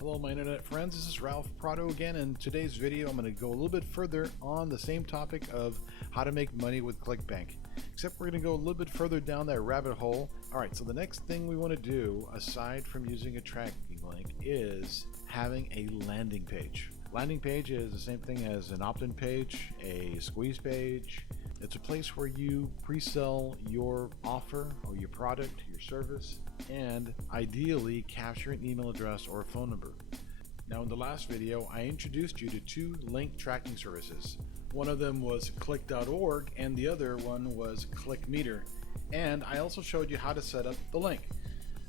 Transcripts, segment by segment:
Hello my internet friends, this is Ralph Prado again. In today's video I'm going to go a little bit further on the same topic of how to make money with Clickbank, except we're going to go a little bit further down that rabbit hole. Alright, so the next thing we want to do aside from using a tracking link is having a landing page. Landing page is the same thing as an opt-in page, a squeeze page. It's a place where you pre-sell your offer or your product, your service, and ideally capture an email address or a phone number. Now in the last video, I introduced you to two link tracking services. One of them was click.org and the other one was ClickMeter. And I also showed you how to set up the link.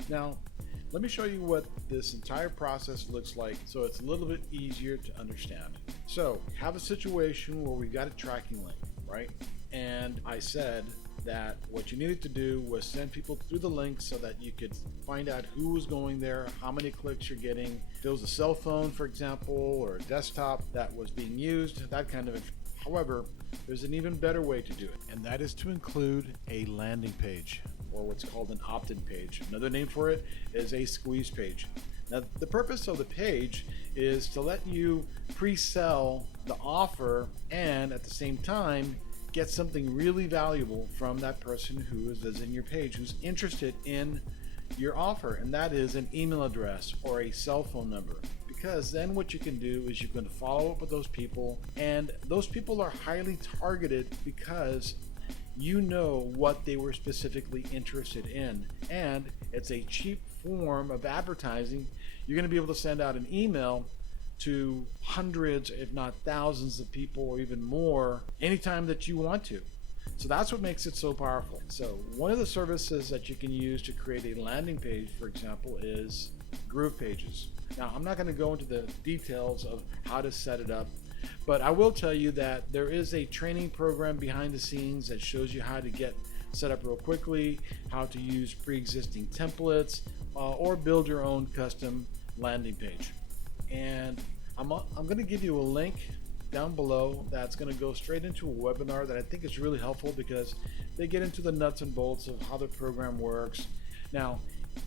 Now, let me show you what this entire process looks like so it's a little bit easier to understand. So, have a situation where we've got a tracking link, right? And I said that what you needed to do was send people through the link so that you could find out who was going there, how many clicks you're getting. If it was a cell phone, for example, or a desktop that was being used, that kind of information. However, there's an even better way to do it, and that is to include a landing page, or what's called an opt-in page. Another name for it is a squeeze page. Now, the purpose of the page is to let you pre-sell the offer and at the same time get something really valuable from that person who is visiting your page, who's interested in your offer, and that is an email address or a cell phone number. Because then what you can do is you can follow up with those people, and those people are highly targeted because you know what they were specifically interested in, and it's a cheap form of advertising. You're going to be able to send out an email to hundreds, if not thousands of people or even more anytime that you want to. So that's what makes it so powerful. So one of the services that you can use to create a landing page, for example, is Groove Pages. Now, I'm not going to go into the details of how to set it up, but I will tell you that there is a training program behind the scenes that shows you how to get set up real quickly, how to use pre-existing templates, or build your own custom landing page. And I'm going to give you a link down below that's going to go straight into a webinar that I think is really helpful because they get into the nuts and bolts of how the program works. Now,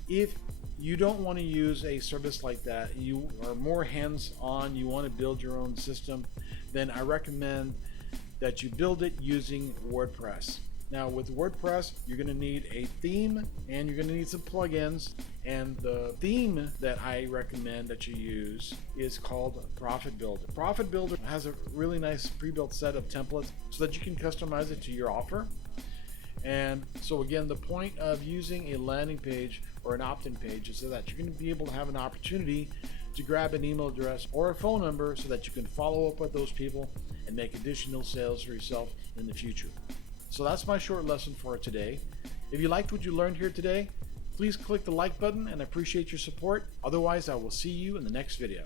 if you don't want to use a service like that, you are more hands-on, you want to build your own system, then I recommend that you build it using WordPress. Now with WordPress, you're going to need a theme and you're going to need some plugins, and the theme that I recommend that you use is called Profit Builder. Profit Builder has a really nice pre-built set of templates so that you can customize it to your offer. And so again, the point of using a landing page or an opt-in page is so that you're going to be able to have an opportunity to grab an email address or a phone number so that you can follow up with those people and make additional sales for yourself in the future. So that's my short lesson for today. If you liked what you learned here today, please click the like button and I appreciate your support. Otherwise, I will see you in the next video.